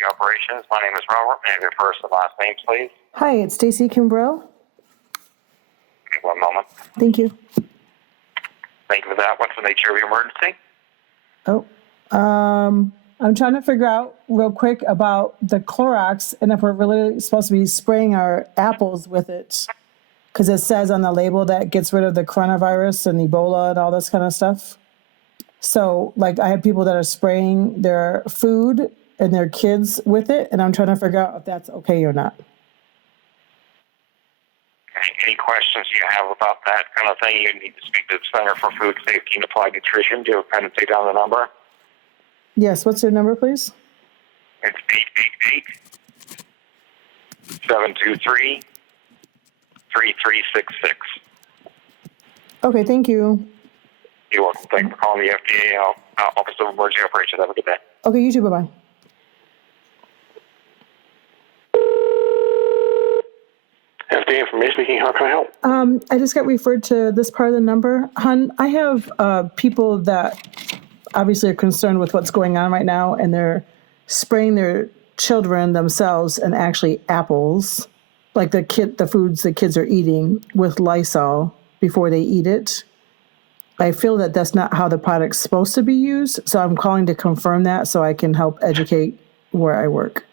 Emergency Operations. My name is Robert. May I have your first and last name, please? Hi, it's Stacy Kimbrell. Give me 1 moment. Thank you. Thank you for that. What's the nature of your emergency? I'm trying to figure out real quick about the Clorox and if we're really supposed to be spraying our apples with it. Because it says on the label that it gets rid of the coronavirus and Ebola and all this kind of stuff. So, like, I have people that are spraying their food and their kids with it, and I'm trying to figure out if that's okay or not. Okay. Any questions you have about that kind of thing, you need to speak to the Center for Food Safety and Applied Nutrition. Do you have a pen and take down the number? Yes, what's your number, please? It's 888-723-3366. Okay, thank you. You're welcome. Thank you for calling the FDA Office of Emergency Operations. Have a good day. Okay, you too, bye-bye. FDA information speaking. How can I help? I just got referred to this part of the number. Hun, I have people that obviously are concerned with what's going on right now, and they're spraying their children themselves and actually apples, like the foods the kids are eating, with Lysol before they eat it. I feel that that's not how the product's supposed to be used, so I'm calling to confirm that so I can help educate where I work.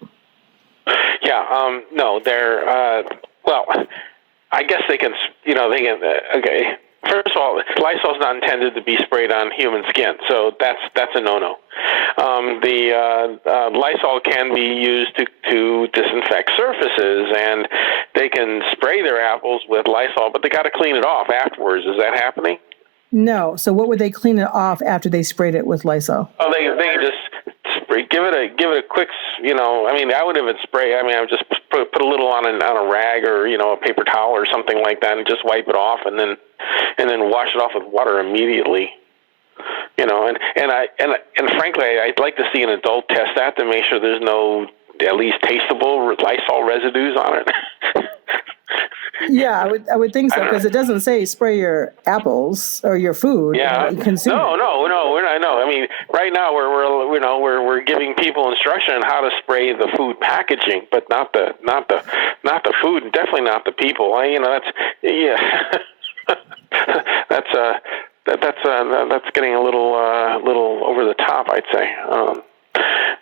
Yeah, no, they're, well, I guess they can, okay. First of all, Lysol's not intended to be sprayed on human skin, so that's a no-no. Lysol can be used to disinfect surfaces, and they can spray their apples with Lysol, but they got to clean it off afterwards. Is that happening? No. So what would they clean it off after they sprayed it with Lysol? Oh, they can just give it a quick, I wouldn't even spray. I would just put a little on a rag or a paper towel or something like that, and just wipe it off, and then wash it off with water immediately. And frankly, I'd like to see an adult test that to make sure there's no at least tasteable Lysol residues on it. Yeah, I would think so, because it doesn't say spray your apples or your food. Yeah. Consume No, we're not. No, right now we're giving people instruction on how to spray the food packaging, but not the food, and definitely not the people. That's getting a little over the top, I'd say.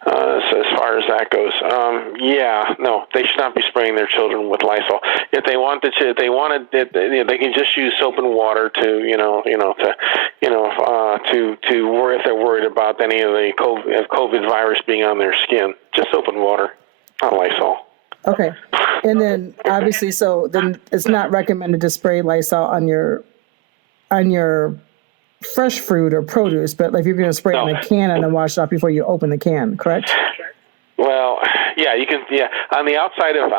So as far as that goes, no, they should not be spraying their children with Lysol. If they wanted, they can just use soap and water to worry if they're worried about any of the COVID virus being on their skin. Just soap and water, not Lysol. Okay, and then obviously, so then it's not recommended to spray Lysol on your fresh fruit or produce, but like you're going to spray it in a can and then wash it off before you open the can, correct? Well, yeah, you can. Yeah, on the outside of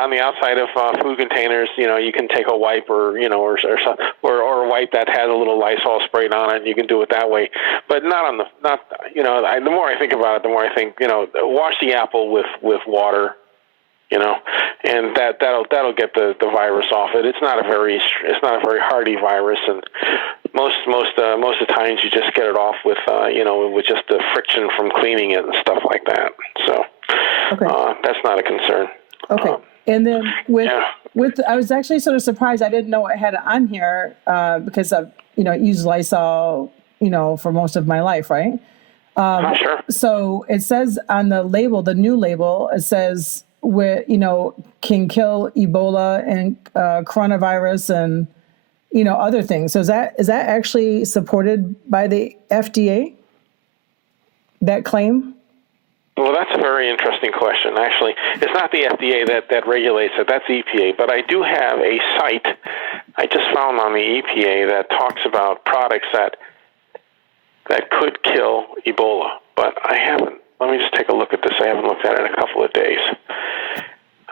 food containers, you can take a wipe or a wipe that has a little Lysol sprayed on it. And you can do it that way, but not. The more I think about it, the more I think wash the apple with water. And that'll get the virus off it. It's not a very hardy virus, and most of the times you just get it off with with just the friction from cleaning it and stuff like that. So that's not a concern. Okay, and then with I was actually sort of surprised. I didn't know I had it on here because I've used Lysol for most of my life, right? Sure. So it says on the label, the new label, it says can kill Ebola and coronavirus and other things. So is that actually supported by the FDA? That claim? Well, that's a very interesting question. Actually, it's not the FDA that regulates it. That's EPA. But I do have a site I just found on the EPA that talks about products that could kill Ebola. But I haven't. Let me just take a look at this. I haven't looked at it in a couple of days.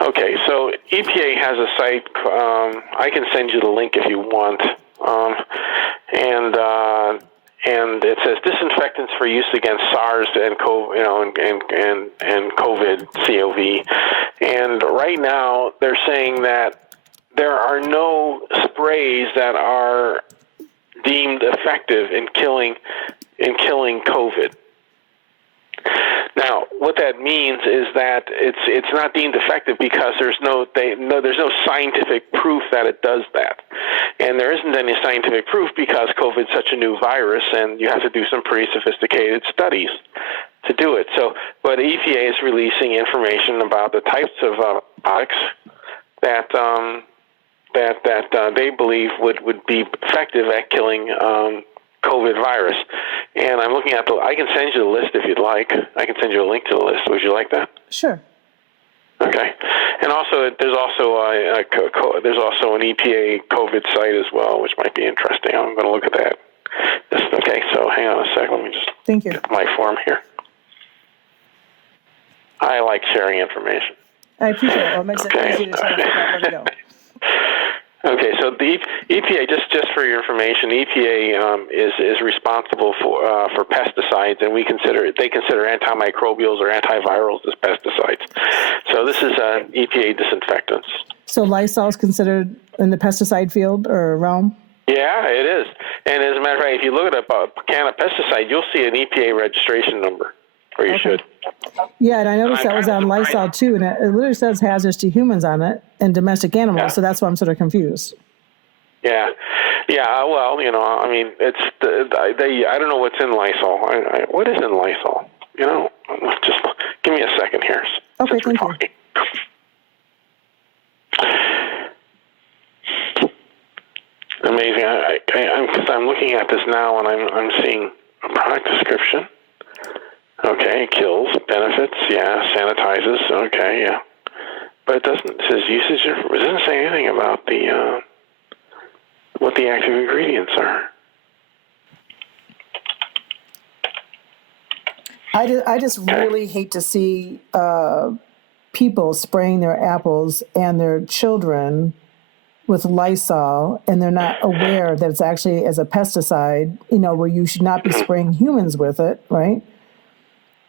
Okay, so EPA has a site. I can send you the link if you want. And it says disinfectants for use against SARS and COVID, COV. And right now they're saying that there are no sprays that are deemed effective in killing COVID. Now, what that means is that it's not deemed effective because there's no scientific proof that it does that, and there isn't any scientific proof because COVID's such a new virus, and you have to do some pretty sophisticated studies to do it. So, but EPA is releasing information about the types of products that they believe would be effective at killing COVID virus. And I'm looking at I can send you the list if you'd like. I can send you a link to the list. Would you like that? Sure. Okay. And also, there's also an EPA COVID site as well, which might be interesting. I'm going to look at that. Okay, so hang on a second. Let me just Thank you. get my form here. I like sharing information. I appreciate it. Well, it makes it easy to try to figure out where to go. Okay, so the EPA, just for your information, EPA is responsible for pesticides, and they consider antimicrobials or antivirals as pesticides. So this is EPA disinfectants. So Lysol is considered in the pesticide field or realm? Yeah, it is. And as a matter of fact, if you look at a can of pesticide, you'll see an EPA registration number, or you should. Yeah, and I noticed that was on Lysol too, and it literally says hazardous to humans on it and domestic animals, Yeah. so that's why I'm sort of confused. Yeah. Well, I mean, I don't know what's in Lysol. What is in Lysol? Just give me a second here. Okay, thank you. Amazing. Because I'm looking at this now, and I'm seeing a product description. Okay, kills, benefits, yeah, sanitizes, okay, yeah. But it says usage, it doesn't say anything about what the active ingredients are. I just really hate to see people spraying their apples and their children with Lysol, and they're not aware that it's actually as a pesticide, where you should not be spraying humans with it, right?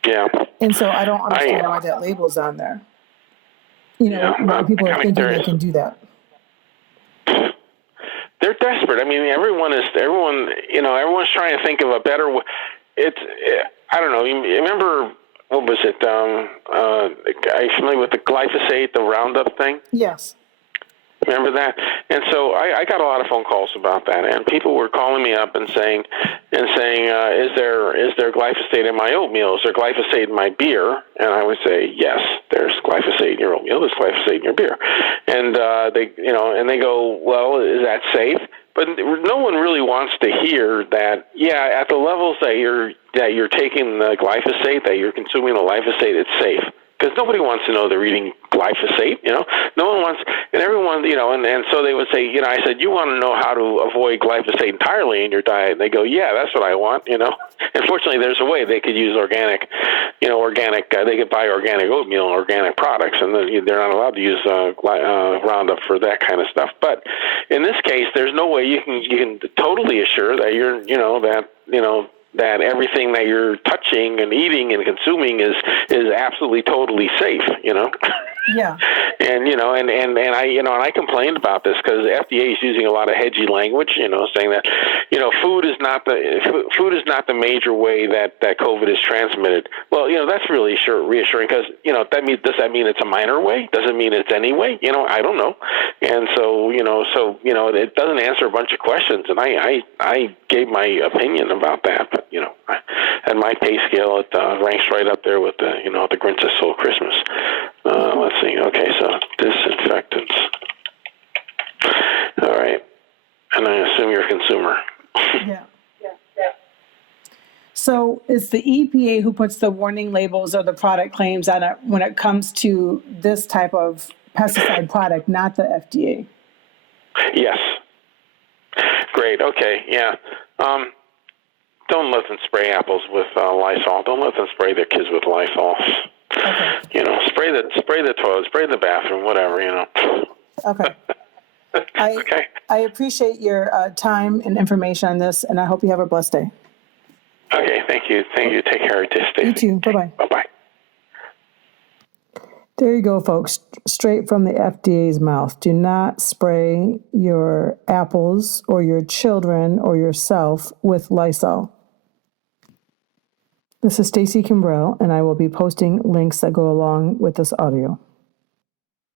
Yeah. And so I don't understand why that label's on there. Why people are thinking they can do that. They're desperate. I mean, everyone's trying to think of a better way. I don't know. You remember, what was it? Are you familiar with the glyphosate, the Roundup thing? Yes. Remember that? And so I got a lot of phone calls about that, and people were calling me up and saying, is there glyphosate in my oatmeal? Is there glyphosate in my beer? And I would say, yes, there's glyphosate in your oatmeal. There's glyphosate in your beer. And they go, well, is that safe? But no one really wants to hear that. Yeah, at the levels that you're taking the glyphosate, that you're consuming the glyphosate, it's safe. Because nobody wants to know they're eating glyphosate, No one wants, and everyone, and so they would say, I said, you want to know how to avoid glyphosate entirely in your diet? And they go, yeah, that's what I want, Unfortunately, there's a way they could use organic, they could buy organic oatmeal and organic products, and they're not allowed to use Roundup for that kind of stuff. But in this case, there's no way you can totally assure that that everything that you're touching and eating and consuming is absolutely totally safe, Yeah. And I complained about this because the FDA is using a lot of hedgy language, saying that, food is not the major way that COVID is transmitted. Well, that's really reassuring because, does that mean it's a minor way? Does it mean it's any way? I don't know. And so, it doesn't answer a bunch of questions. And I gave my opinion about that, but, at my pay scale, it ranks right up there with the Grinch that Stole Christmas. Let's see. Okay, so disinfectants. All right. And I assume you're a consumer. Yeah. So it's the EPA who puts the warning labels or the product claims on it when it comes to this type of pesticide product, not the FDA. Yes. Great. Okay. Yeah. Don't let them spray apples with Lysol. Don't let them spray their kids with Lysol. Okay. Spray the toilet, spray the bathroom, whatever. Okay. Okay. I appreciate your time and information on this, and I hope you have a blessed day. Okay. Thank you. Take care. Stay. You too. Bye-bye. Bye-bye. There you go, folks. Straight from the FDA's mouth. Do not spray your apples or your children or yourself with Lysol. This is Stacy Kimbrell, and I will be posting links that go along with this audio.